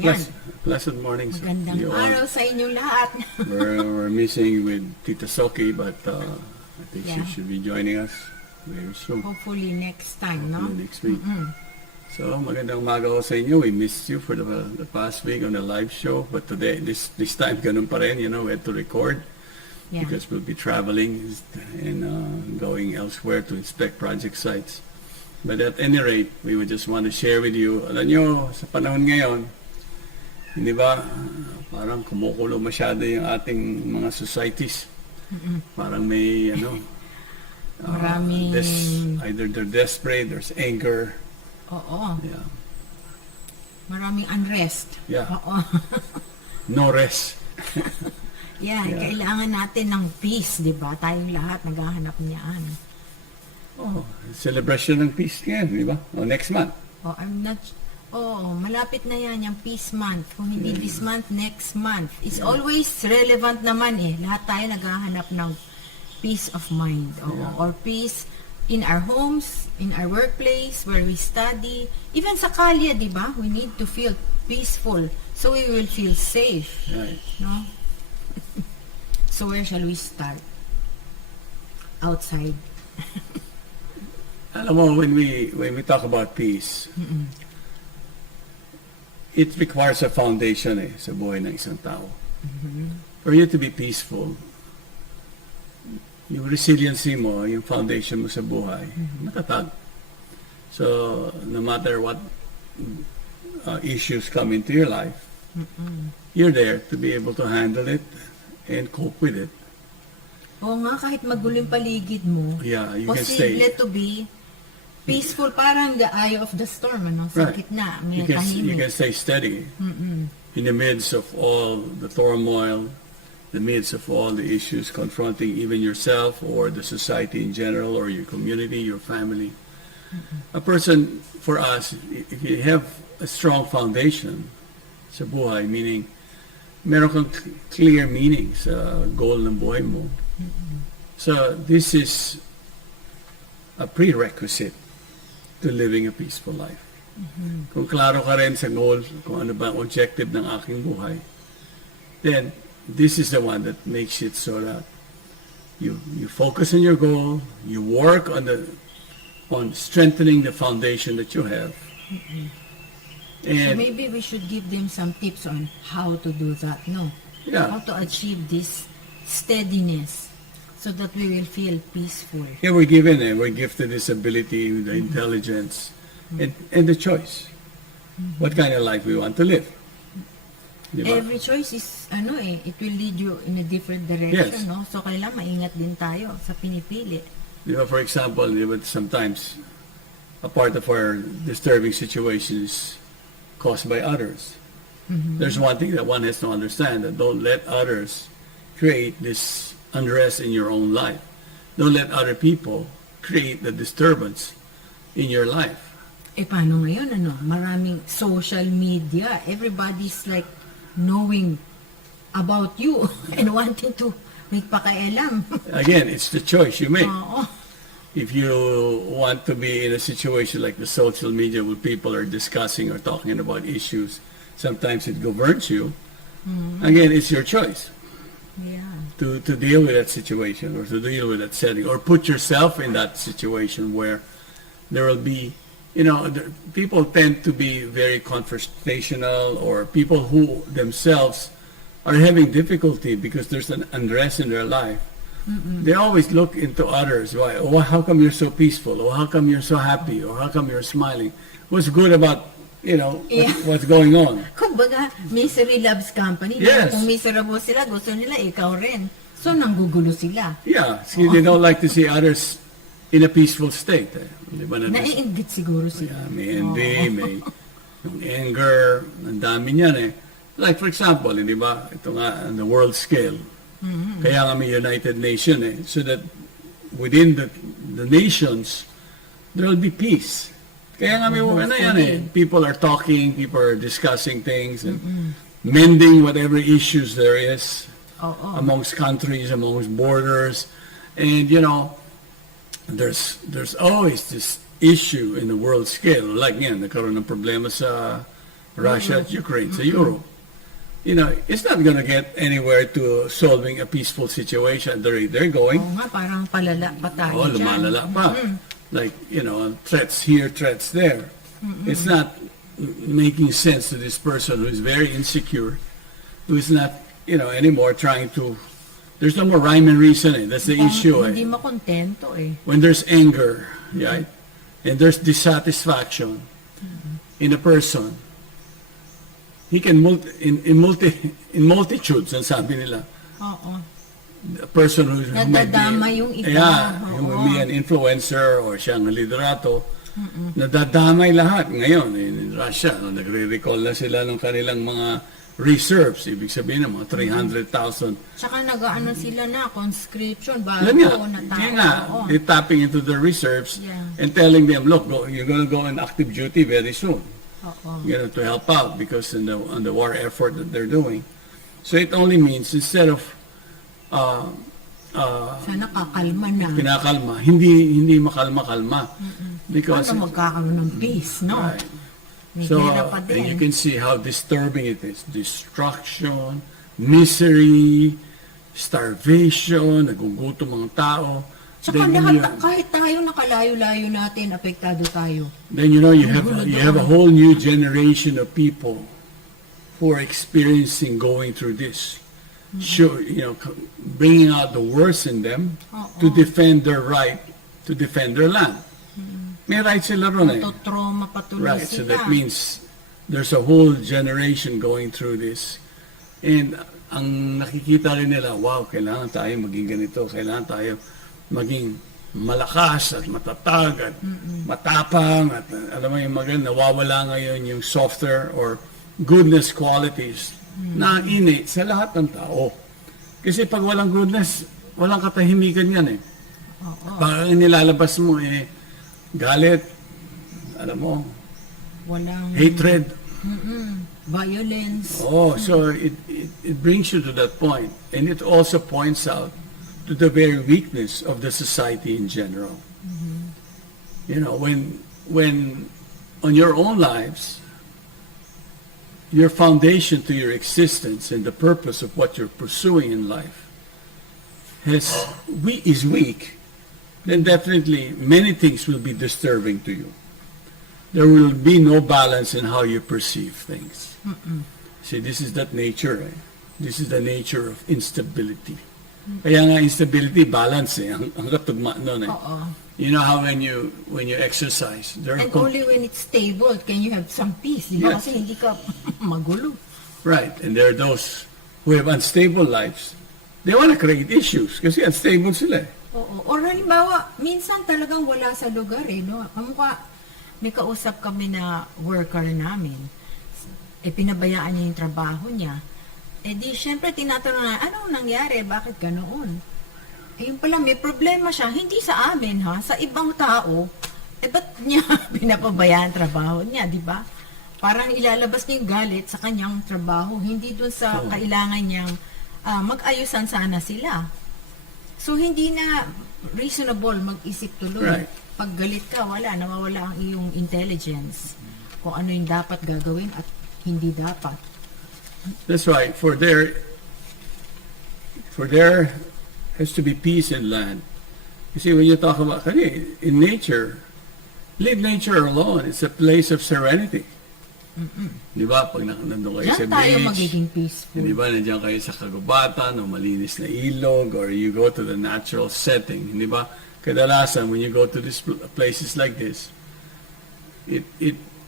Yan. Pleasant morning sa Magandang you all. araw sa inyong lahat. We're missing with Tita Soki, but I think she Yeah. should be joining us very soon. Hopefully next time, no? Next week. So, magandang umaga ho sa inyo. We missed you for the past week on the live show, but today, this time, ganun pa rin, we had to record Yeah. because we'll be traveling and going elsewhere to inspect project sites. But at any rate, we would just want to share with you, alam nyo, sa panahon ngayon, hindi ba, parang kumukulo masyado yung ating mga societies. Parang may, Maraming... either they're desperate, there's anger. Oo. Yeah. Maraming unrest. Yeah. Oo. No rest. Yeah, Yeah. kailangan natin ng peace, di ba? Tayong lahat naghahanap niyan. Oh, celebration ng peace ngayon, di ba? Oh, next month. Oh, malapit na yan, yung peace month. Kung hindi this month, next month. It's always relevant naman eh. Lahat tayo naghahanap ng peace of mind. Or peace in our homes, in our workplace, where we study. Even sa kalye, di ba? We need to feel peaceful so we will feel safe. Right. No? So where shall we start? Outside. Alam mo, when we talk about peace, it requires a foundation sa buhay ng isang tao. For you to be peaceful, yung resiliency mo, yung foundation mo sa buhay, matatag. So, no matter what issues come into your life, you're there to be able to handle it and cope with it. Oo nga, kahit magulo yung paligid mo, Yeah, you can stay. posible to be peaceful, parang the eye of the storm, ano? Sa Right. gitna, may You can tahimik. stay steady in the midst of all the turmoil, the midst of all the issues confronting even yourself or the society in general or your community, your family. A person, for us, if you have a strong foundation sa buhay, meaning meron kang clear meaning sa goal ng buhay mo. So this is a prerequisite to living a peaceful life. Kung klaro ka rin sa goal, kung ano ba ang objective ng aking buhay, then this is the one that makes it so that you focus on your goal, you work on strengthening the foundation that you have. So And maybe we should give them some tips on how to do that, no? Yeah. How to achieve this steadiness so that we will feel peaceful. yeah, we're gifted this ability, the intelligence, and the choice. What kind of life we want to live. Di ba? Every choice is, it will lead you in a different direction, Yes. no? So kailangan maingat din tayo sa pinipili. Di ba, for example, di ba, sometimes a part of our disturbing situation is caused by others. There's one thing that one has to understand, that don't let others create this unrest in your own life. Don't let other people create the disturbance in your life. Paano ngayon, Maraming social media. Everybody's like knowing about you and wanting to make pakialam. Again, it's the choice you make. Oo. If you want to be in a situation like the social media where people are discussing or talking about issues, sometimes it governs you. Again, it's your choice Yeah. to deal with that situation or to deal with that setting or put yourself in that situation where there will be, people tend to be very confrontational, or people who themselves are having difficulty because there's an unrest in their life. They always look into others. Why? Oh, how come you're so peaceful? Or how come you're so happy? Or how come you're smiling? What's good about, Yeah. what's going on? Kumbaga, misery loves company. Yes. Kung miserable sila, gusto nila ikaw rin. So, nanggugulo sila. Yeah, see, they don't like to see others in a peaceful state. Di ba na Naiingit siguro sila. yeah, may envy, may yung anger, ang dami niyan eh. Like for example, di ba, ito nga, on the world scale, kaya nga may United Nation so that within the nations, there will be peace. Kaya nga may people are talking, people are discussing things, and mending whatever issues there is Oo. amongst countries, amongst borders, and there's always this issue in the world scale. Like yan, nagkaroon ng problema sa Russia at Ukraine, sa Europe. You know, it's not going to get anywhere to solving a peaceful situation. They're going. Oo nga, parang palala pa tayo Oh, dyan. lumalala pa. Like, you know, threats here, threats there. It's not making sense to this person who is very insecure, who is not, you know, anymore trying to, there's no more rhyme and reason. That's the issue. Hindi makontento eh. When there's anger, right, and there's dissatisfaction in a person, he can in multitudes, ang sabi nila. Oo. A person who might Nadadama be, yung iba. yeah, Oo. who will be an influencer or siyang liderato, nadadamay lahat ngayon in Russia. No, nagre-recall na sila ng kanilang mga reserves, ibig sabihin ng mga 300,000. Tsaka nag-ano sila na, conscription, bago Yan nga, na tayo. yan nga, Oo. they're tapping into the reserves Yeah. and telling them, look, you're going to go on active duty very soon. Oo. You know, to help out because on the war effort that they're doing. So it only means instead of Sana kakalma na. kinakalma, hindi makalma-kalma. Because Paano magkakaroon ng peace, no? right. May So gera pa and you din. can see how disturbing it is. Destruction, misery, starvation, nagugutom mga tao. Tsaka Then lahat, you- kahit tayo nakalayo-layo natin, apektado tayo. Then you know you have a whole new generation of people who are experiencing going through this. Sure, you know, bringing out the worst in them to defend their right to defend their land. May right sila ron eh. Matotrauma patuloy Right, so sila. that means there's a whole generation going through this. And ang nakikita rin nila, wow, kailangan tayo maging ganito, kailangan tayo maging malakas at matatag at matapang at alam mo yung maganda, nawawala ngayon yung softer or goodness qualities na innate sa lahat ng tao. Kasi pag walang goodness, walang katahimikan yan eh. Pag ang nilalabas mo eh, galit, alam mo, Walang hatred. violence. Oh, so it brings you to that point. And it also points out to the very weakness of the society in general. You know, when on your own lives, your foundation to your existence and the purpose of what you're pursuing in life is weak, then definitely many things will be disturbing to you. There will be no balance in how you perceive things. See, this is that nature. Eh? This is the nature of instability. Kaya nga instability, balance eh. Ang katugma nun eh. Oo. You know how when you exercise, there are And only when it's stable can you have some peace. Di ba? Yes. Kasi hindi ka magulo. right, and there are those who have unstable lives. They want to create issues kasi unstable sila eh. Oo. Or halimbawa, minsan talagang wala sa lugar eh. No? Kamukha, may kausap kami na worker namin. Eh, pinabayaan niya yung trabaho niya. Eh di, syempre, tinatanong na, anong nangyari? Bakit ganoon? Eh, yun pala, may problema siya. Hindi sa amin, ha? Sa ibang tao. Eh, ba't niya pinapabayaan ang trabaho niya, di ba? Parang ilalabas niya yung galit sa kanyang trabaho. Hindi dun sa kailangan niyang mag-ayusan sana sila. So, hindi na reasonable mag-isip tuloy. Right. Pag galit ka, wala. Nawawala ang iyong intelligence. Kung ano yung dapat gagawin at hindi dapat. That's right. For there has to be peace in land. You see, when you talk about, in nature, leave nature alone. It's a place of serenity. Di ba? Pag nandun kayo sa Diyan tayo beach, magiging peaceful. di ba, nandiyan kayo sa kagubatan o malinis na ilog or you go to the natural setting, di ba? Kadalasan, when you go to these places like this, it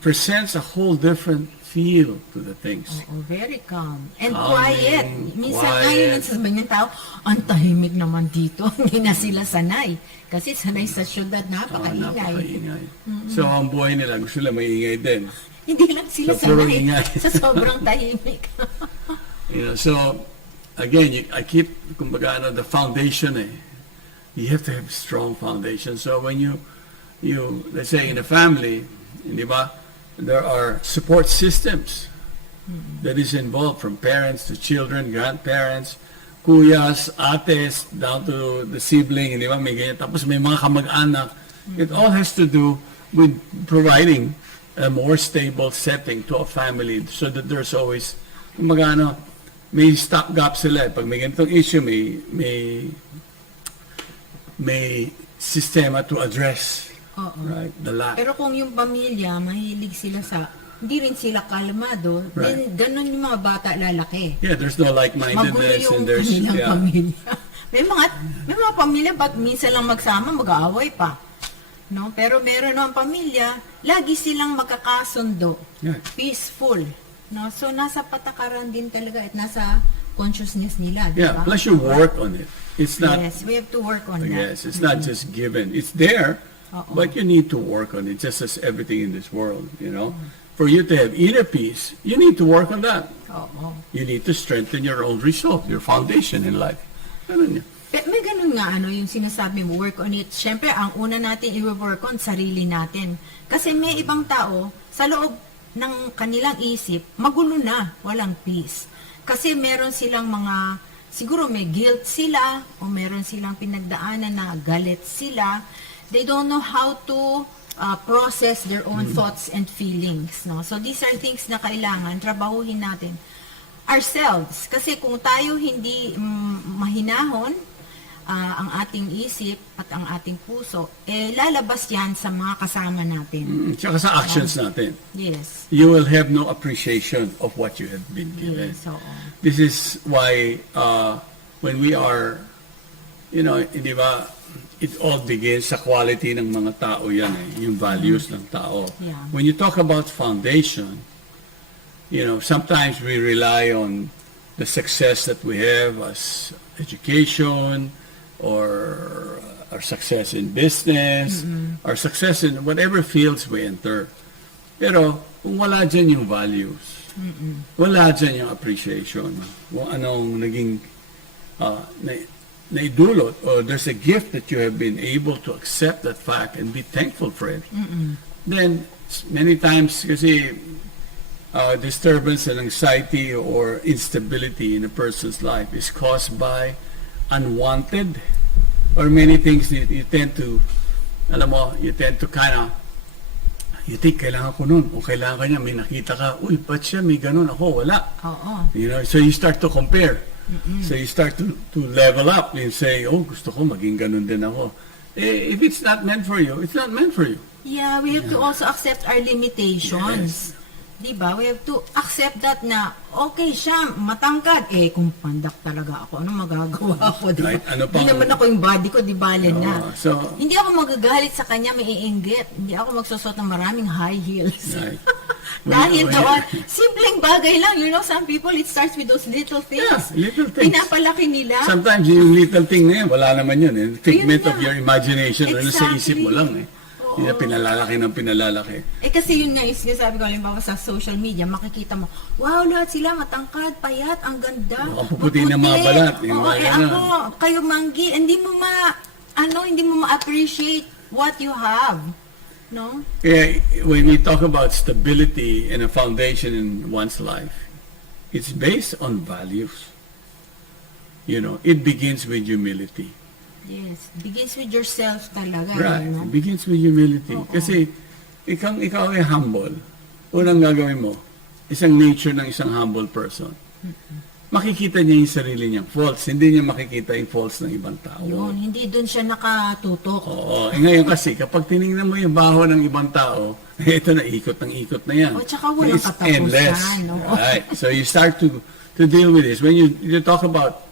presents a whole different feel to the things. Oo, very calm. And Calming, quiet. Minsan quiet. ngayon, sasabihin ng tao, ang tahimik naman dito. Hindi na sila sanay. Kasi sanay sa syudad, napakaingay. Napakaingay. So, ang buhay nila, gusto nila maingay din. Hindi lang sila So, puro sanay ingay. sa sobrang tahimik. You know, so, again, I keep, kumbaga, the foundation eh. You have to have strong foundation. So, when you let's say in a family, di ba, there are support systems that is involved from parents to children, grandparents, kuyas, ates, down to the sibling, di ba? May ganyan. Tapos may mga kamag-anak. It all has to do with providing a more stable setting to a family so that there's always, kumbaga ano, may stopgap sila. Pag may ganitong issue, may sistema to address. Oo. Right? The lack. Pero kung yung pamilya, mahilig sila sa, hindi rin sila kalmado, then ganun yung mga bata lalaki. Yeah, there's no Magulo like-mindedness yung and there's, kanilang yeah. pamilya. may mga pamilya, ba't minsan lang magsama, mag-aaway pa. No? Pero meron naman pamilya, lagi silang magkakasundo. Yeah. Peaceful. No? So, nasa patakaran din talaga at nasa consciousness nila. Yeah, Diba? plus you work on it. It's not, Yes, we have to work on that. yes, it's not just given. It's there, but you need to work on it, just as everything in this world, you know. For you to have inner peace, you need to work on that. Oo. You need to strengthen your own resolve, your foundation in life. Ganun yan. May ganun nga, yung sinasabi mo, work on it. Siyempre, ang una natin i-work on, sarili natin. Kasi may ibang tao, sa loob ng kanilang isip, magulo na, walang peace. Kasi meron silang mga, siguro may guilt sila, o meron silang pinagdaanan na galit sila. They don't know how to process their own thoughts and feelings. No? So these are things na kailangan trabahuhin natin ourselves. Kasi kung tayo hindi mahinahon, ang ating isip at ang ating puso, lalabas yan sa mga kasama natin. Tsaka sa actions natin. Yes. You will have no appreciation of what you have been given. Yes, oo. This is why when we are, you know, di ba, it all begins sa quality ng mga tao yan yung values ng tao. Yeah. When you talk about foundation, you know, sometimes we rely on the success that we have as education, or our success in business, our success in whatever fields we enter. Pero kung wala dyan yung values, wala dyan yung appreciation, kung anong naging naidulot, or there's a gift that you have been able to accept that fact and be thankful for it, then many times kasi disturbance and anxiety or instability in a person's life is caused by unwanted or many things that you tend to, alam mo, you tend to kind of, you think, kailangan ko nun, o kailangan ka niya, may nakita ka, uy, ba't siya may ganun, ako, wala. Oo. You know, so you start to compare. So you start to level up. You say, oh, gusto ko maging ganun din ako. If it's not meant for you, it's not meant for you. Yeah, we have to also accept our limitations. Yes. Diba? We have to accept that na, okay siya, matangkad. Kung pandak talaga ako, ano magagawa ko? Diba? Right, ano pa Hindi ang- naman ako yung body ko, di bale na. So, Hindi ako magagalit sa kanya, may iinggit. Hindi ako magsusot ng maraming high heels. right. Dahil When- doon, simpleng bagay lang. You know, some people, it starts with those little things. Yeah, little things. Pinapalaki nila. Sometimes yung little thing na yan, wala naman yun. Figment Yun of nga. your imagination. Ano sa isip mo Exactly. lang Hindi na pinalalaki ng pinalalaki. Kasi yun nga yung sinasabi ko, halimbawa sa social media, makikita mo, wow, lahat sila matangkad, payat, ang ganda. Ang puputi ng mga balat, yung Oo, mga ganun. ako, kayo manggi, hindi mo ma-appreciate what you have. No? Yeah, when we talk about stability and a foundation in one's life, it's based on values. You know, it begins with humility. Yes. Begins with yourself talaga. Right. No? It begins with humility. Oo. Kasi ikaw ay humble. Unang gagawin mo, isang nature ng isang humble person. Makikita niya yung sarili niyang faults. Hindi niya makikita yung faults ng ibang tao. Yun, hindi dun siya nakatutok. Oo. Ngayon kasi, kapag tinignan mo yung baho ng ibang tao, ito na ikot ng ikot na yan. O, tsaka walang It's katapusan, endless. oo. Right. So you start to deal with this. When you talk about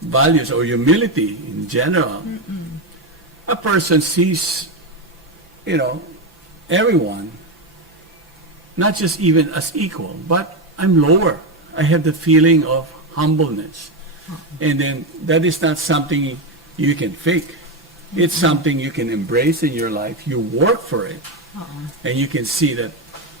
values or humility in general, a person sees, you know, everyone, not just even as equal, but I'm lower. I have the feeling of humbleness. And then that is not something you can fake. It's something you can embrace in your life. You work for it. And you can see that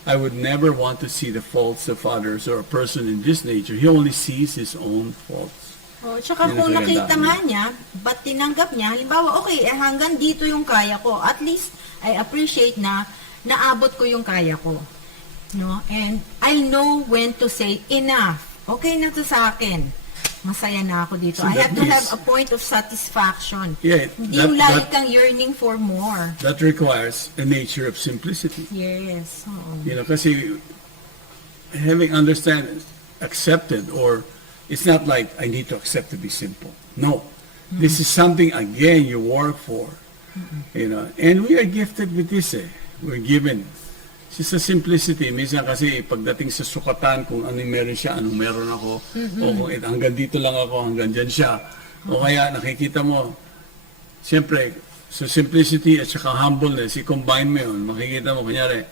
I would never want to see the faults of others or a person in this nature. He only sees his own faults. Oh, tsaka Yun ang kung nakita kagandahan nga niya, ba't tinanggap niya, halimbawa, okay, hanggang dito yung kaya ko. At least, I appreciate na naabot ko yung kaya ko. No? And I know when to say, enough. Okay na to sa akin. masaya na ako dito. So I that have to means- have a point of satisfaction. Yeah, Hindi that- yung lagi that- kang yearning for more. That requires a nature of simplicity. Yes. Oo. You know, kasi having accepted, or it's not like I need to accept to be simple. No. This is something, again, you work for. You know, and we are gifted with this We're given. Sa simplicity, minsan kasi pagdating sa sukatan, kung ano yung meron siya, anong meron ako, o kung hanggang dito lang ako, hanggang dyan siya. O kaya nakikita mo, siyempre, so simplicity at saka humbleness, i-combine mo yun, makikita mo, kunyari,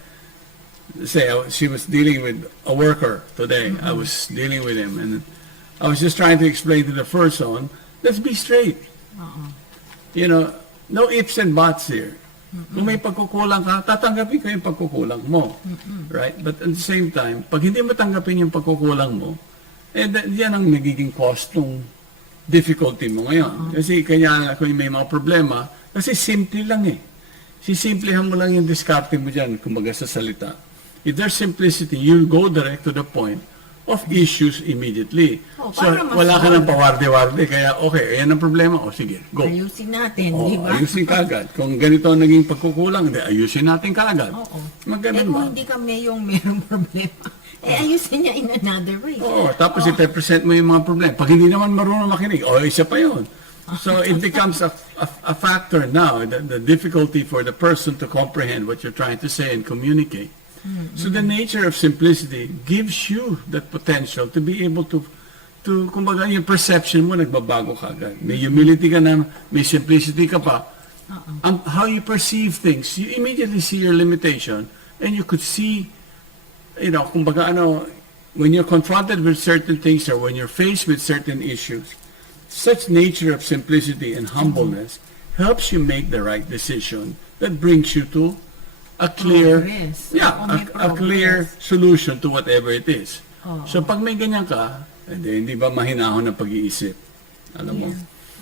say, she was dealing with a worker today. I was dealing with him, and I was just trying to explain to the person, let's be straight. You know, no ifs and buts here. Kung may pagkukulang ka, tatanggapin ko yung pagkukulang mo. Right? But at the same time, pag hindi mo tanggapin yung pagkukulang mo, yan ang nagiging cost ng difficulty mo ngayon. Kasi kanya kung may mga problema, kasi simple lang Sisimplihan mo lang yung diskarte mo dyan, kumbaga sa salita. If there's simplicity, you go direct to the point of issues immediately. So, para wala ka ng pawarde-warde. Kaya, okay, ayan ang problema. O, sige, go. Ayusin natin, Oo, di ba? ayusin kaagad. Kung ganito ang naging pagkukulang, ayusin natin kaagad. Oo. Magganun kung ba? hindi kami yung merong problema, ayusin niya in another way. Oo, tapos i-present mo yung mga problema. Pag hindi naman marunong makinig, isa pa yun. So it becomes a factor now, the difficulty for the person to comprehend what you're trying to say and communicate. So the nature of simplicity gives you that potential to be able to kumbaga yung perception mo nagbabago ka agad. May humility ka na, may simplicity ka pa. How you perceive things, you immediately see your limitation, and you could see, you know, kumbaga when you're confronted with certain things or when you're faced with certain issues, such nature of simplicity and humbleness helps you make the right decision that brings you to a clear, Progress. a clear solution to whatever it is. So pag may ganyan ka, hindi ba mahinahon ang pag-iisip? Alam mo?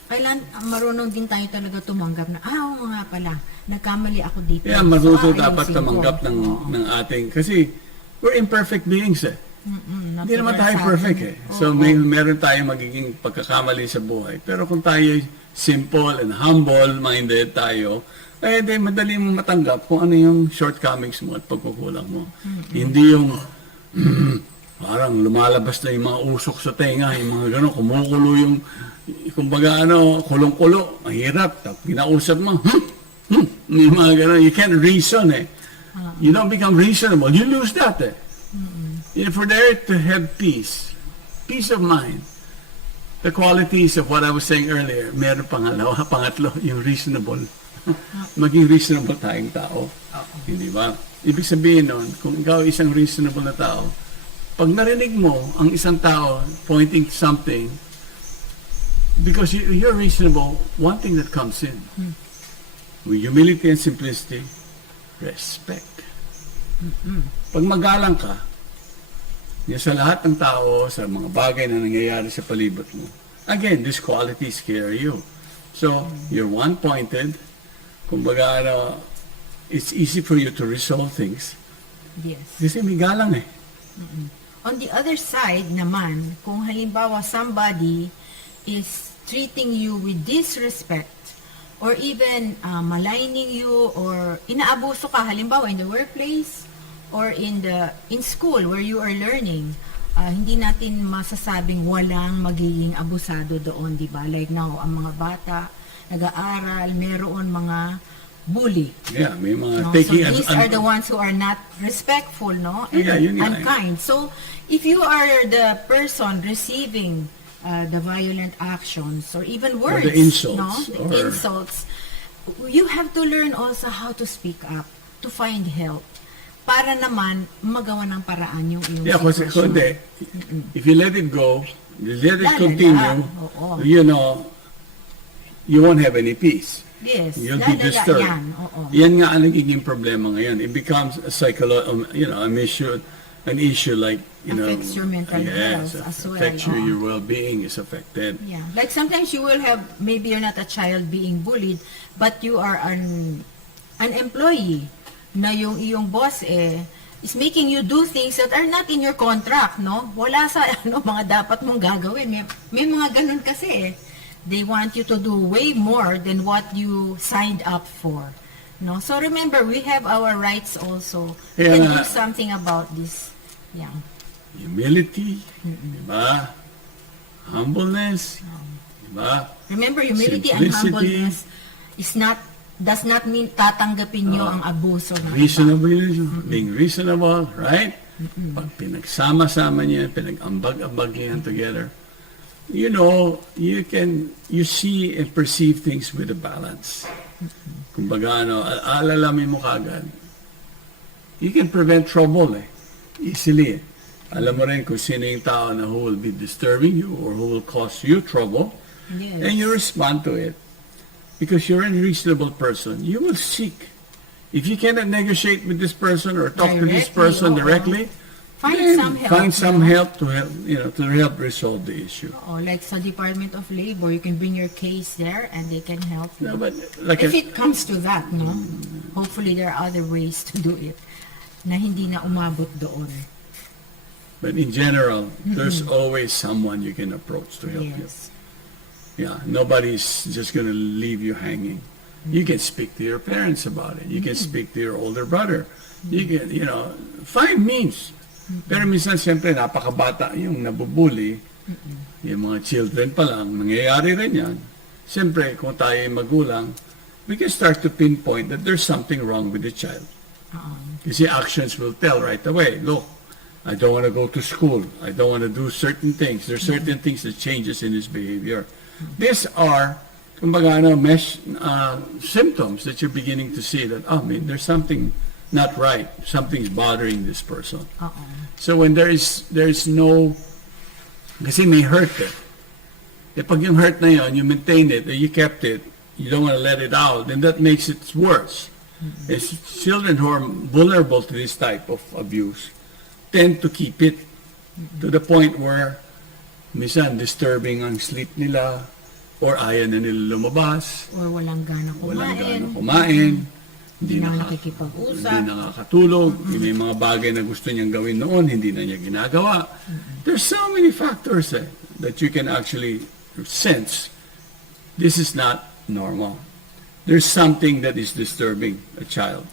Kailan marunong din tayo talaga tumanggap na, oo nga pala, nagkamali ako dito. Kaya matuto So, dapat ayusin tumanggap ko. ng ating, kasi we're imperfect beings Hindi naman tayo perfect So meron tayong magiging pagkakamali sa buhay. Pero kung tayo simple and humble-minded tayo, madali mo matanggap kung ano yung shortcomings mo at pagkukulang mo. Hindi yung parang lumalabas na yung mga usok sa tenga, yung mga gano'n, kumukulo yung, kumbaga kulong-kulo, mahirap. Ginausap mo, yung mga gano'n, you can't reason You don't become reasonable, you lose that For there to have peace of mind, the qualities of what I was saying earlier, meron pangatlo, yung reasonable. Maging reasonable tayong tao. Hindi ba? Ibig sabihin nun, kung ikaw isang reasonable na tao, pag narinig mo ang isang tao pointing to something, because you're reasonable, one thing that comes in, with humility and simplicity, respect. Pag magalang ka, yan sa lahat ng tao, sa mga bagay na nangyayari sa palibot mo, again, these qualities carry you. So, you're one-pointed, kumbaga, it's easy for you to resolve things. Yes. Kasi may galang On the other side naman, kung halimbawa somebody is treating you with disrespect or even maligning you or inaabuso ka, halimbawa in the workplace or in school where you are learning, hindi natin masasabing walang magiging abusado doon, di ba? Like now, ang mga bata, nag-aaral, meron mga bully. Yeah, may mga No? taking So these are the ones who are not respectful, no? And Yeah, yun nga, unkind. So if you are the person receiving the violent actions or even words, the insults, no? The insults, you have to learn also how to speak up, to find help, para naman magawa ng paraan yung iyong kasi sitwasyon. if you let it go, you let it Lalala. continue, Oo. you won't have any peace. Yes, You'll be lalala disturbed. yan. Oo. Yan nga ang nagiging problema ngayon. It becomes a an issue like, Affects your mental yes, health as well. affects your well-being is affected. Yeah. Like sometimes you will have, maybe you're not a child being bullied, but you are an employee na yung iyong boss is making you do things that are not in your contract, no? Wala sa mga dapat mong gagawin. May mga ganun kasi eh. They want you to do way more than what you signed up for. No? So remember, we have our rights also. We Kaya can nga, do something about this. Yeah. humility, diba? Humbleness, diba? Remember, humility and Simplicity. humbleness does not mean tatanggapin nyo ang abuso ng iba. Reasonable, being reasonable, right? Pag pinagsama-sama niya, pinag-ambag-ambag yan together, you know, you see and perceive things with a balance. Kumbaga, alalamin mo kagad. You can prevent trouble easily. Alam mo rin kung sino yung tao na who will be disturbing you or who will cause you trouble, Yes. and you respond to it. Because you're a reasonable person, you will seek. If you cannot negotiate with this person or talk to this Directly, person oo. directly, Find then some help. find some no? help to help resolve the issue. Oh, like sa Department of Labor, you can bring your case there and they can help you. No, but like If it comes to that, no? Hopefully there are other ways to do it na hindi na umabot doon. but in general, there's always someone you can approach to help you. Yes. Yeah, nobody's just going to leave you hanging. You can speak to your parents about it. You can speak to your older brother. You can, find means. Pero minsan, siyempre, napakabata yung nabubuli. Yung mga children pa lang, nangyayari rin yan. Siyempre, kung tayo ay magulang, we can start to pinpoint that there's something wrong with the child. Kasi actions will tell right away. Look, I don't want to go to school. I don't want to do certain things. There's certain things that changes in his behavior. These are, kumbaga, symptoms that you're beginning to see that, there's something not right. Something's bothering this person. So when there is no, kasi may hurt eh. Pag yung hurt na yun, you maintain it, or you kept it, you don't want to let it out, then that makes it worse. It's children who are vulnerable to this type of abuse tend to keep it to the point where minsan disturbing ang sleep nila or ayaw na nila lumabas, Or walang gana walang kumain. gana kumain, Hindi na hindi nakikipag-usap. nakakatulog, may mga bagay na gusto niyang gawin noon, hindi na niya ginagawa. There's so many factors that you can actually sense. This is not normal. There's something that is disturbing a child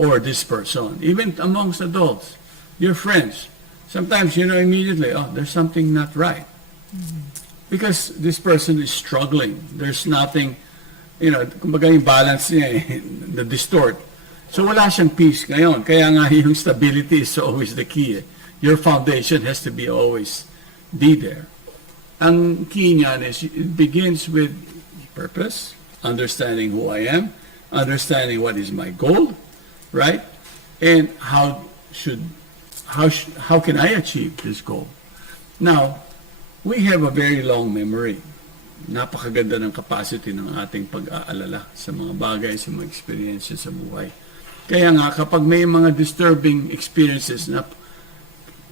or this person, even amongst adults, your friends. Sometimes you know immediately, there's something not right. Because this person is struggling. There's nothing, kumbaga yung balance niya na distort. So wala siyang peace ngayon. Kaya nga yung stability is always the key. Your foundation has to be always be there. Ang key niyan is it begins with purpose, understanding who I am, understanding what is my goal, right? And how can I achieve this goal? Now, we have a very long memory. Napakaganda ng capacity ng ating pag-aalala sa mga bagay, sa mga experiences sa buhay. Kaya nga, kapag may mga disturbing experiences na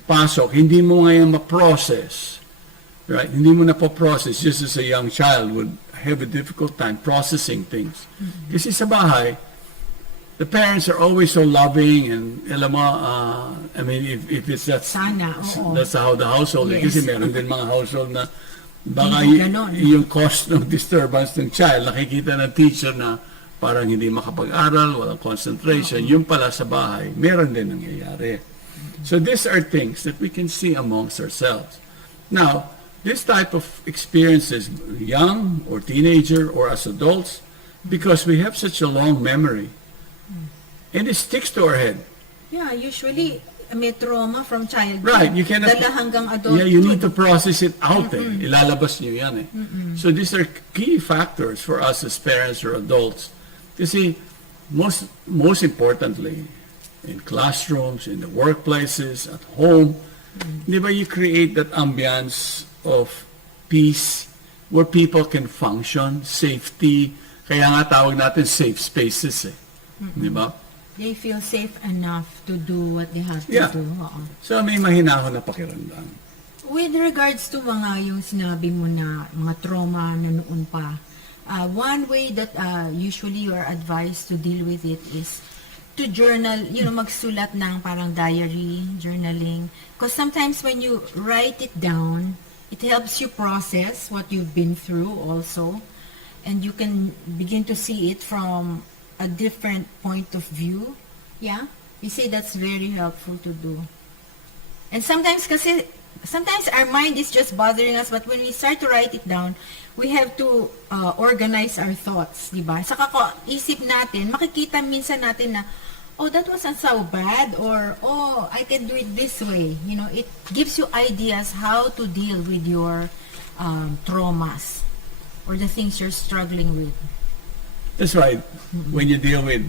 pasok, hindi mo ngayon ma-process, right? Hindi mo na po-process, just as a young child would have a difficult time processing things. Kasi sa bahay, the parents are always so loving and alam mo, if it's Sana, oo. that's how the household is. Yes. Kasi meron din mga household na baka Hindi ganon. yung cost ng disturbance ng child, nakikita ng teacher na parang hindi makapag-aral, walang concentration. Yung pala sa bahay, meron din nangyayari. So these are things that we can see amongst ourselves. Now, this type of experiences, young or teenager or as adults, because we have such a long memory, and it sticks to our head. Yeah, usually may trauma from childhood. Right, you cannot. Dala hanggang adulthood. Yeah, you need to process it out. Ilalabas nyo yan. So these are key factors for us as parents or adults. Kasi most importantly, in classrooms, in the workplaces, at home, di ba you create that ambience of peace where people can function, safety. Kaya nga tawag natin safe spaces Di ba? They feel safe enough to do what they have to Yeah. do. Oo. So may mahinahon na pakiramdam. With regards to mga yung sinabi mo na mga trauma na noon pa, one way that usually you are advised to deal with it is to journal, magsulat ng parang diary, journaling. Because sometimes when you write it down, it helps you process what you've been through also. And you can begin to see it from a different point of view. Yeah? We say that's very helpful to do. And sometimes our mind is just bothering us, but when we start to write it down, we have to organize our thoughts, di ba? Saka isip natin, makikita minsan natin na, oh, that wasn't so bad, or, oh, I can do it this way. It gives you ideas how to deal with your traumas or the things you're struggling with. That's right. When you deal with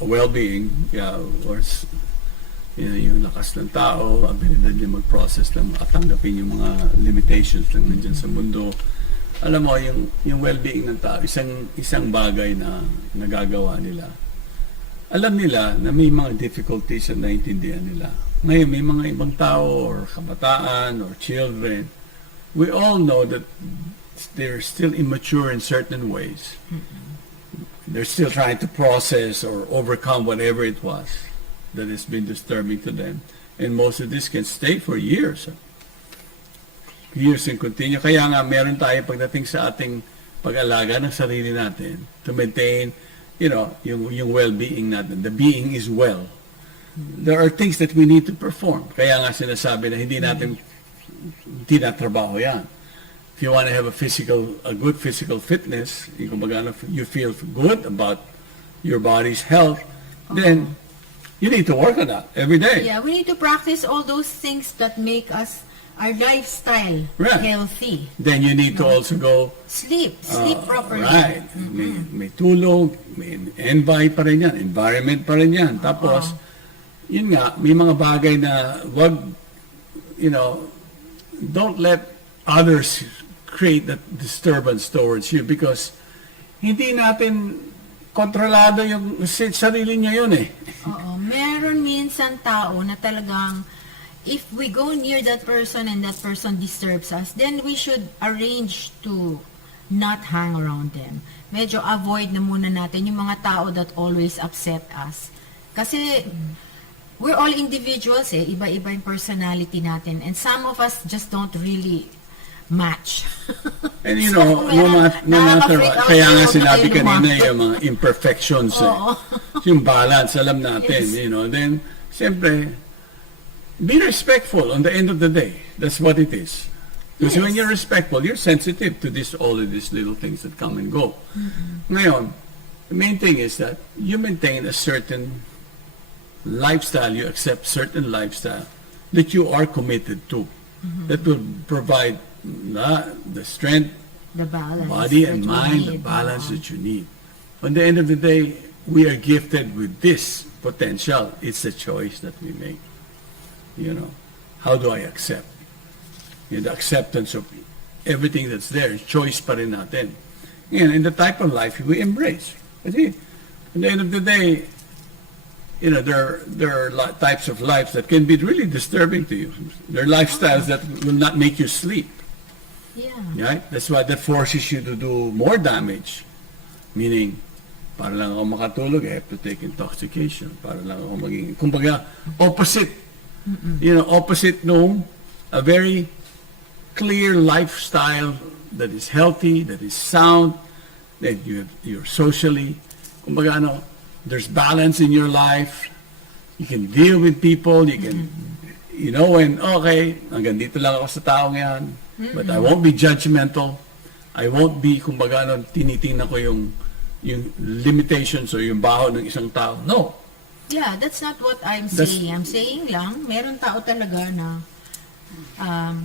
well-being, or yung lakas ng tao, abilidad niya mag-process lang, tanggapin yung mga limitations lang nandiyan sa mundo. Alam mo, yung well-being ng tao, isang bagay na nagagawa nila. Alam nila na may mga difficulties na naiintindihan nila. Ngayon, may mga ibang tao or kabataan or children, we all know that they're still immature in certain ways. They're still trying to process or overcome whatever it was that has been disturbing to them. And most of this can stay for years. Years and continue. Kaya nga, meron tayo pagdating sa ating pag-alaga ng sarili natin to maintain, yung well-being natin. The being is well. There are things that we need to perform. Kaya nga sinasabi na hindi natin tinatrabaho yan. If you want to have a good physical fitness, kumbaga, you feel good about your body's health, then you need to work on that every day. Yeah, we need to practice all those things that make our lifestyle healthy. Then you need to also go sleep properly. Right. May tulog, may environment pa rin yan. Tapos, yun nga, may mga bagay na don't let others create that disturbance towards you because hindi natin kontrolado yung sarili niya yun eh. Oo. Meron minsan tao na talagang if we go near that person and that person disturbs us, then we should arrange to not hang around them. Medyo avoid na muna natin yung mga tao that always upset us. Kasi we're all individuals eh. Iba-iba yung personality natin. And some of us just don't really match. And no matter what, kaya nga sinabi kanina yung mga imperfections, yung balance, alam natin, then, siyempre, be respectful on the end of the day. That's what it is. Because when you're respectful, you're sensitive to all of these little things that come and go. Ngayon, the main thing is that you maintain a certain lifestyle, you accept certain lifestyle that you are committed to, that will provide the strength, the balance, body and mind, the balance that you need. On the end of the day, we are gifted with this potential. It's a choice that we make. How do I accept? The acceptance of everything that's there, choice pa rin natin. And the type of life we embrace. Kasi, at the end of the day, there are types of lives that can be really disturbing to you. There are lifestyles that will not make you sleep. Yeah. Right? That's why that forces you to do more damage. Meaning, para lang ako makatulog, I have to take intoxication. Para lang ako maging, kumbaga, opposite. Opposite nung a very clear lifestyle that is healthy, that is sound, that you're socially, kumbaga, there's balance in your life. You can deal with people. You can, when, okay, hanggang dito lang ako sa taong yan. But I won't be judgmental. I won't be, kumbaga, tinitingnan ko yung limitations o yung baho ng isang tao. No. Yeah, that's not what I'm saying. I'm saying lang, meron tao talaga na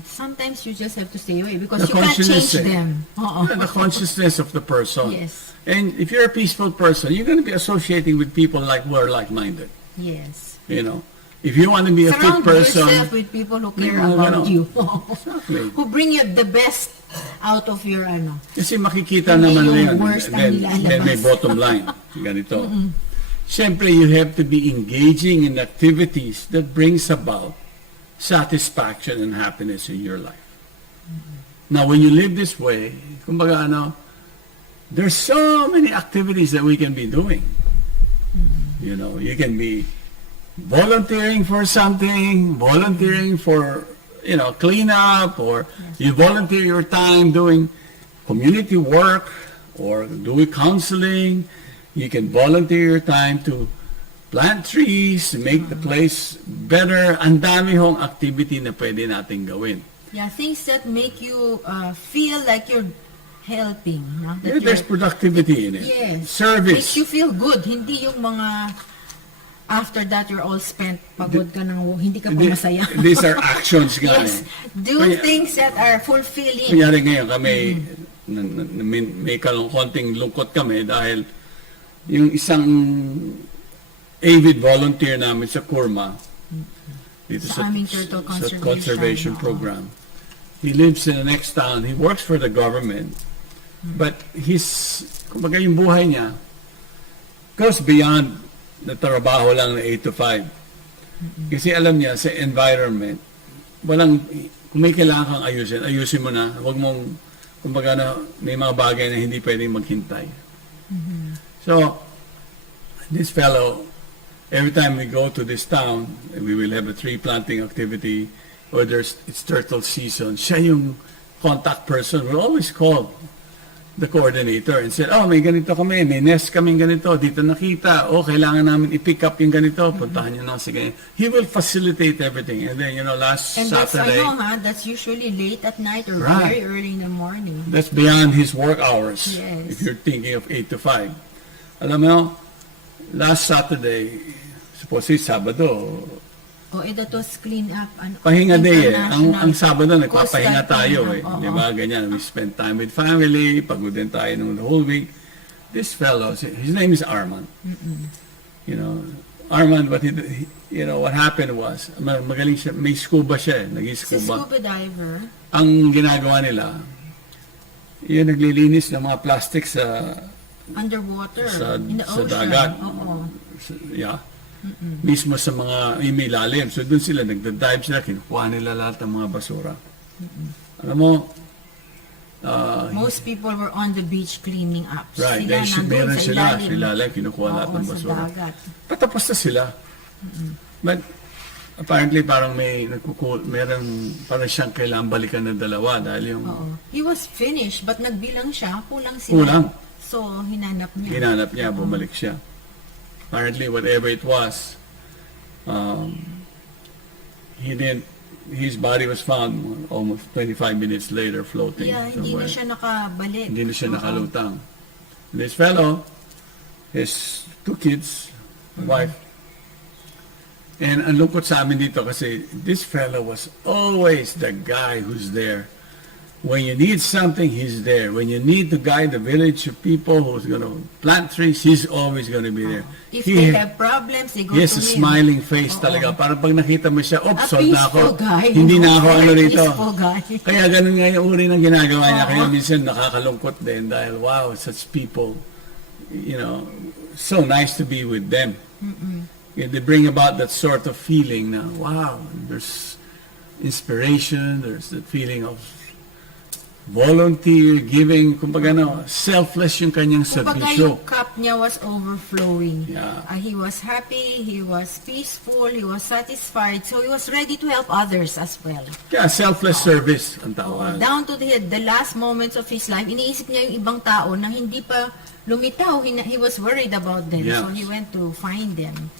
sometimes you just have to stay away because you can't change them. The consciousness of the person. Yes. And if you're a peaceful person, you're going to be associating with people who are like-minded. Yes. If you want to be a fit person, surround yourself with people who care about you. Exactly. Who bring you the best out of your Kasi makikita naman na yun. Then may bottom line. Ganito. Siyempre, you have to be engaging in activities that brings about satisfaction and happiness in your life. Now, when you live this way, kumbaga, there's so many activities that we can be doing. You know, you can be volunteering for something, volunteering for, you know, cleanup, or you volunteer your time doing community work or doing counseling. You can volunteer your time to plant trees, to make the place better. Ang dami hong activity na pwede nating gawin. Yeah, things that make you feel like you're helping. No? That Yeah, there's productivity in it. yes. Service. Makes you feel good. Hindi yung mga after that you're all spent, pagod ka nang hindi ka pa masaya. These are actions nga Yes. eh. Do Kaya- things that are fulfilling. Kunyari ngayon kami, may konting lungkot kami dahil yung isang avid volunteer namin sa Kurma, dito Sa aming turtle conservation, oo. program. He lives in the next town. He works for the government. But kumbaga yung buhay niya goes beyond the trabaho lang na 8 to 5. Kasi alam niya, sa environment, kung may kailangan kang ayusin mo na. Huwag mong, kumbaga na, may mga bagay na hindi pwedeng maghintay. So, this fellow, every time we go to this town, we will have a tree planting activity, or it's turtle season, siya yung contact person. We'll always call the coordinator and said, oh, may ganito kami, may nest kaming ganito, dito nakita, kailangan namin i-pick up yung ganito, puntahan nyo na sa ganito. He will facilitate everything. And then, last And Saturday, that's usually late at night or Right. very early in the morning. that's beyond his work hours. Yes. If you're thinking of 8 to 5. Alam mo, last Saturday, supposedly Sabado, That was clean up. pahinga day eh. International Ang Sabado, nagpapahinga Coastal tayo cleanup, eh. oo. Di ba? Ganyan. We spend time with family, pagod din tayo the whole week. This fellow, his name is Armand. Armand, what what happened was, magaling siya, may scuba siya eh. He's a Nag-scuba. scuba diver. Ang ginagawa nila, yun naglilinis ng mga plastic sa Underwater. In the sa ocean. dagat. Oo. Yeah. Mismo sa mga imilalim. So doon sila, nagda-dive sila, kinukuha nila lahat ng mga basura. Alam mo, Most people were on the beach cleaning up. right, Sila nandun meron sa sila, ilalim. kinukuha lahat ng Oo, basura. sa dagat. Patapos na sila. But apparently parang parang siyang kailangan balikan ng dalawa dahil yung Oo. He was finished, but nagbilang siya, kulang sila. Kulang. So, hinanap niya. ginanap niya, bumalik siya. Apparently, whatever it was, his body was found almost 25 minutes later floating Yeah, hindi somewhere. na siya nakabalik. Hindi na siya Oo. nakalutang. This fellow, his 2 kids, wife, and ang lungkot sa amin dito kasi this fellow was always the guy who's there. When you need something, he's there. When you need to guide the village of people who's going to plant trees, he's always going to be there. If He they have problems, they go He to has a him. smiling face Oo. talaga. Parang pag nakita mo siya, A solve na ako. peaceful guy. Hindi na ako ano rito. Peaceful guy. Kaya ganun nga yung uri ng ginagawa niya. Oo. Kaya minsan nakakalungkot din dahil wow, such people, so nice to be with them. Yeah, they bring about that sort of feeling na wow, there's inspiration, there's that feeling of volunteer, giving, kumbaga selfless yung kanyang Kumbaga serbisyo. yung cup niya was overflowing. Yeah. He was happy, he was peaceful, he was satisfied, so he was ready to help others as well. Kaya selfless service ang tawag. Down to the last moments of his life, iniisip niya yung ibang tao na hindi pa lumitaw. He was worried about them, Yes. so he went to find them.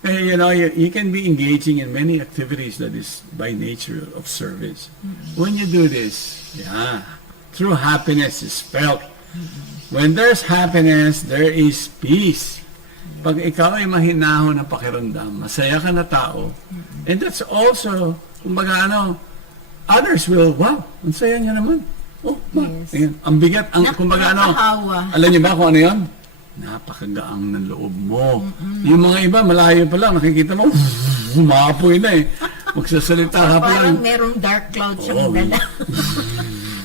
And, you can be engaging in many activities that is by nature of service. When you do this, true happiness is felt. When there's happiness, there is peace. Pag ikaw ay mahinahon ng pakiramdam, masaya ka na tao, and that's also, kumbaga others will, wow, ang saya niya naman. Oh, Yes. ayan, ang bigat, kumbaga Nakahawa. alam niyo ba kung ano yan? Napakagaang ng loob mo. Yung mga iba, malayo pa lang, nakikita mo, humapoy na eh. Magsasalita ka pa lang. Parang merong dark cloud Oo. siyang dala.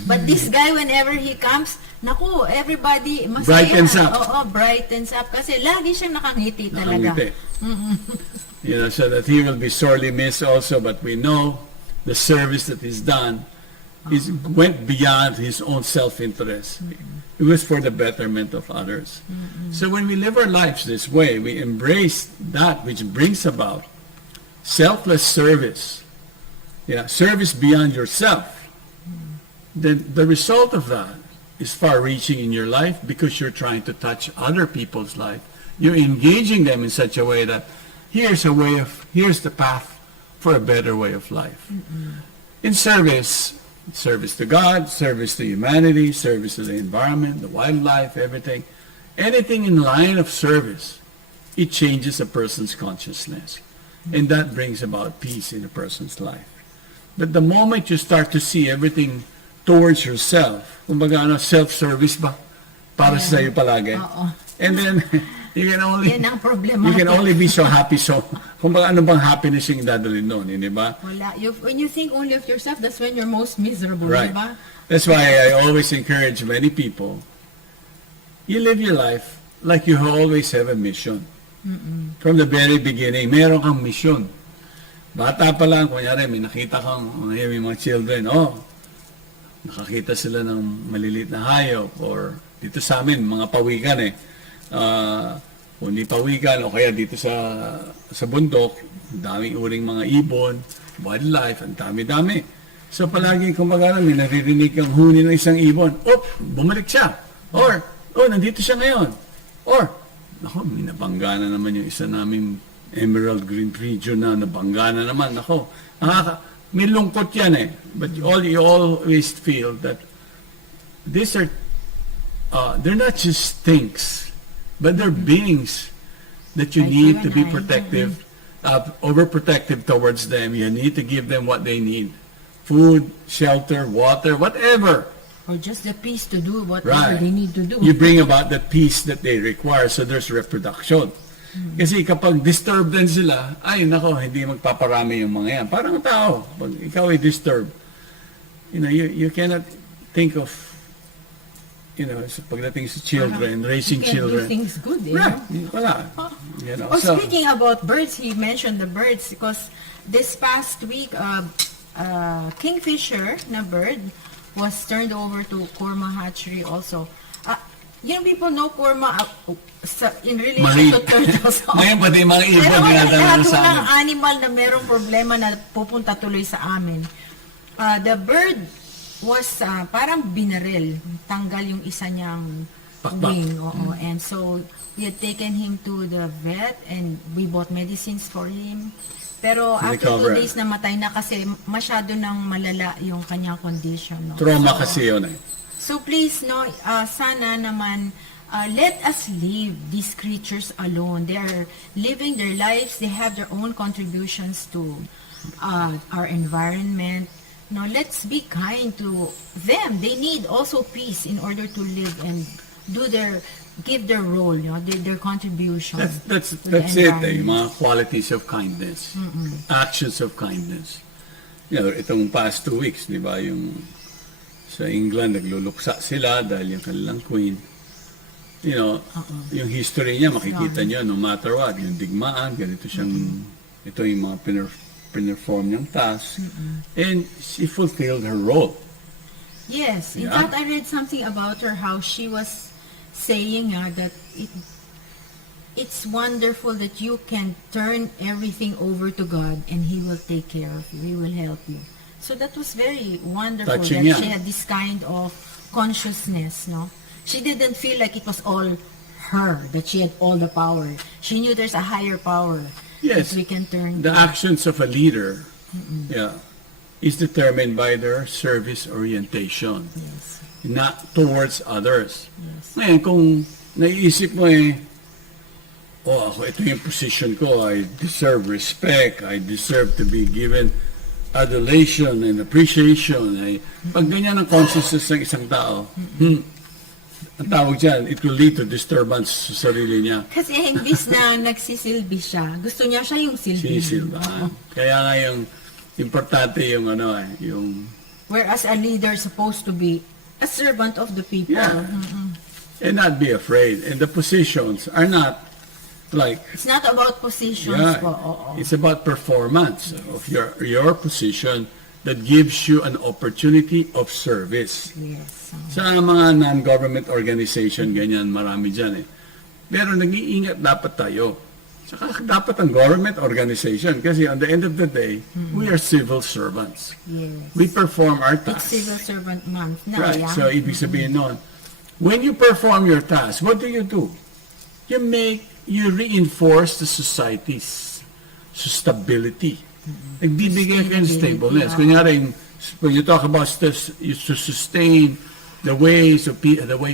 But this guy, whenever he comes, naku, everybody masaya. Brightens up. Oo, brightens up. Kasi lagi siyang nakangiti talaga. Nakangiti. So that he will be sorely missed also, but we know the service that is done It went beyond his own self-interest. It was for the betterment of others. So when we live our lives this way, we embrace that which brings about selfless service. Yeah, service beyond yourself. Then the result of that is far-reaching in your life because you're trying to touch other people's life. You're engaging them in such a way that here's the path for a better way of life. In service to God, service to humanity, service to the environment, the wildlife, everything. Anything in line of service, it changes a person's consciousness. And that brings about peace in a person's life. But the moment you start to see everything towards yourself, kumbaga self-service ba? Para sa iyo palagi. And then, you can only be so happy. So, kumbaga ano bang happiness yung dadalhin doon, di ba? Wala. When you think only of yourself, that's when you're most miserable, Right. di ba? That's why I always encourage many people, you live your life like you always have a mission. From the very beginning, meron kang mission. Bata pa lang, kunyari, may nakita kang, may mga children, nakakita sila ng maliliit na hayop, or dito sa amin, mga pawikan kung hindi pawikan, o kaya dito sa bundok, daming uring mga ibon, wildlife, ang dami-dami. So palagi kumbaga may naririnig kang huni ng isang ibon, bumalik siya, or, nandito siya ngayon, or, may nabangga na naman yung isa naming Emerald Green Region na nabangga na naman. May lungkot yan But you always feel that these are, they're not just things, but they're beings that you need to be protective, overprotective towards them. You need to give them what they need. Food, shelter, water, whatever. Or just the peace to do whatever they need to do. You bring about the peace that they require, so there's reproduction. Kasi kapag disturbed din sila, hindi magpaparami yung mga yan. Parang tao, pag ikaw ay disturbed, you cannot think of, pagdating sa children, raising children. You can't do things good, Right, wala. Speaking about birds, he mentioned the birds because this past week, kingfisher na bird was turned over to Korma hatchery also. People know Korma in relation to turtles. Ngayon pati yung mga ibon dinadala sa amin. Lahat animal na merong problema na pupunta tuloy sa amin. The bird was parang binaril. Tanggal yung isa niyang wing. And so we had taken him to the vet and we bought medicines for him. Pero after 2 days namatay na kasi masyado nang malala yung kanyang condition. Trauma kasi yun So please, sana naman, let us leave these creatures alone. They are living their lives. They have their own contributions to our environment. Let's be kind to them. They need also peace in order to live and give their role, their contribution. That's it. Yung mga qualities of kindness, actions of kindness. Itong past 2 weeks, di ba, yung sa England, nagluluksa sila dahil yung kanilang queen. Yung history niya, makikita niyo, no matter what, yung digmaan, ito yung mga perform niyang task. And she fulfilled her role. Yes. In fact, I read something about her, how she was saying that it's wonderful that you can turn everything over to God and He will take care of you. He will help you. So that was very wonderful that she had this kind of consciousness, She didn't feel like it was all her, that she had all the power. She knew there's a higher power that we can turn to. The actions of a leader is determined by their service orientation, not towards others. Ngayon, kung naiisip mo ito yung position ko, I deserve respect, I deserve to be given adulation and appreciation. Pag ganyan ang consciousness ng isang tao, ang tawag dyan, it will lead to disturbance sa sarili niya. Kasi imbis na nagsisilbi siya, gusto niya siya yung silbi. Sisilbahan. Kaya nga yung importante yung yung... Whereas a leader is supposed to be a servant of the people. Yeah. And not be afraid. And the positions are not like... It's not about positions. It's about performance of your position that gives you an opportunity of service. Yes. Sa mga non-government organization, ganyan, marami dyan eh. Pero nag-iingat dapat tayo. Saka dapat ang government organization kasi on the end of the day, we are civil servants. Yes. We perform our It's tasks. Civil Servant Month na. Right. Yeah? So, ibig sabihin nun, when you perform your task, what do? You reinforce the society's stability. Nagbibigay ka ng stableness. Kunyari, when you talk about this, to sustain the way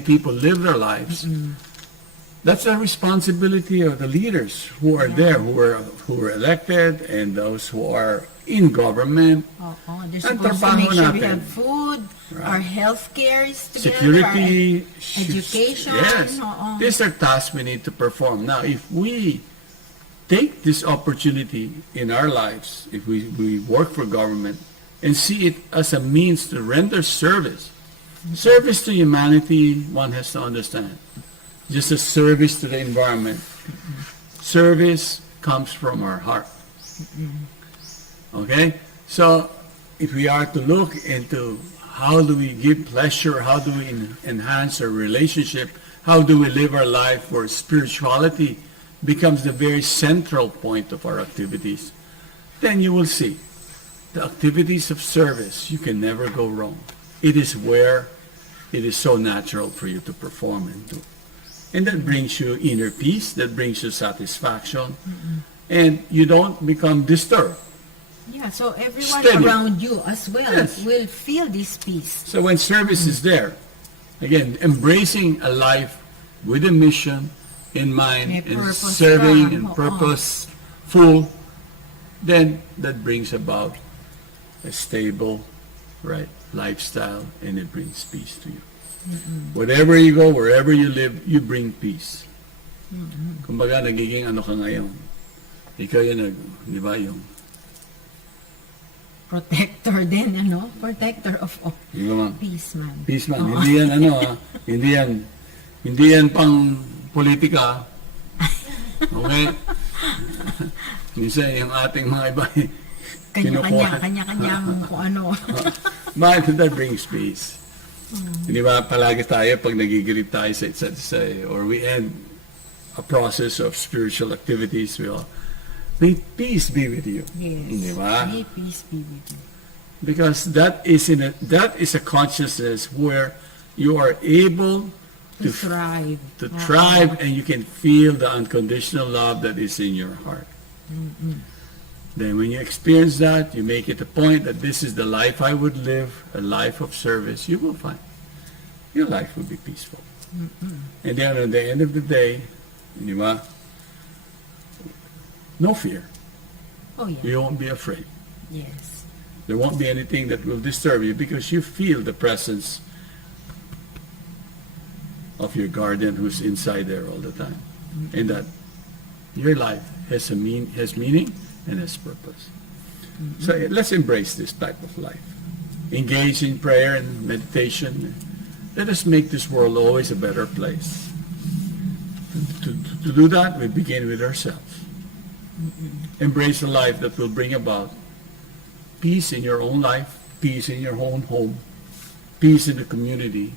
people live their lives, that's a responsibility of the leaders who are there, who were elected, and those who are in government. They're Ang supposed to trabaho make sure we natin. have food, our health care is together, Security, our education. yes. These are tasks we need to perform. Now, if we take this opportunity in our lives, if we work for government and see it as a means to render service to humanity, one has to understand. Just a service to the environment. Service comes from our heart. Okay? So, if we are to look into how do we give pleasure, how do we enhance our relationship, how do we live our life where spirituality becomes the very central point of our activities, then you will see the activities of service, you can never go wrong. It is where it is so natural for you to perform and do. And that brings you inner peace, that brings you satisfaction, and you don't become disturbed. Yeah, so everyone Steady. around you as well Yes. will feel this peace. So when service is there, again, embracing a life with a mission in mind May and purpose serving ka. and Oo. purposeful, then that brings about a stable, right, lifestyle, and it brings peace to you. Wherever you go, wherever you live, you bring peace. Kumbaga, nagiging ano ka ngayon. Ikaw yung di ba, yung Protector din, ano? Protector of di ba, ma'am? peace, man. Peace man. Oo. Hindi yan hindi yan pang politika. Okay? Minsan yung ating mga iba kinukuha. Kanya-kanya kung ano. But that brings peace. Di ba, palagi tayo pag nagigilip tayo sa isa't isa, or we end a process of spiritual activities, we all, may peace be with you. Yes. Di ba? May peace be with you. Because that is a consciousness where you are able To thrive. to thrive, and you can feel the unconditional love that is in your heart. Then when you experience that, you make it a point that this is the life I would live, a life of service, you will find your life will be peaceful. And then at the end of the day, di ba, no fear. Oh, yeah. You won't be afraid. Yes. There won't be anything that will disturb you because you feel the presence of your guardian who's inside there all the time. And that your life has meaning and has purpose. So let's embrace this type of life. Engage in prayer and meditation. Let us make this world always a better place. To do that, we begin with ourselves. Embrace a life that will bring about peace in your own life, peace in your own home, peace in the community,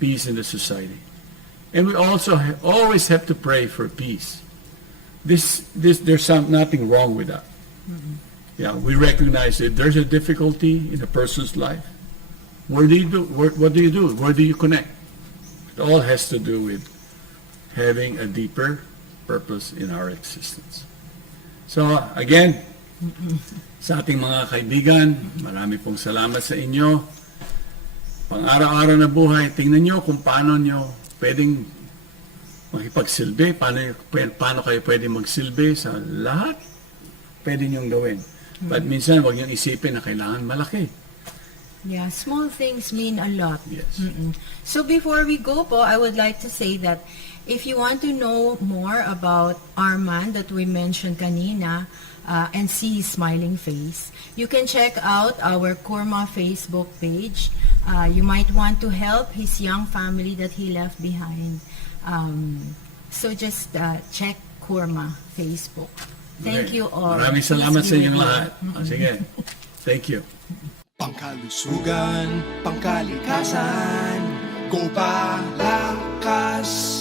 peace in the society. And we also always have to pray for peace. There's nothing wrong with that. Yeah, we recognize that there's a difficulty in a person's life. What do you do? Where do you connect? It all has to do with having a deeper purpose in our existence. So again, sa ating mga kaibigan, marami pong salamat sa inyo. Pang-araw-araw na buhay, tingnan nyo kung paano nyo pwedeng makipagsilbi, paano kayo pwedeng magsilbi sa lahat pwede nyong gawin. But minsan, huwag nyong isipin na kailangan malaki. Yeah, small things mean a lot. Yes. So before we go po, I would like to say that if you want to know more about Arman that we mentioned kanina and see his smiling face, you can check out our Kurma Facebook page. You might want to help his young family that he left behind. So just check Kurma Facebook. Thank Okay. you all. Maraming salamat Peace sa be inyong with you. lahat. Sige. Thank you. Pangkalusugan, pangkalikasan, Go Palakas!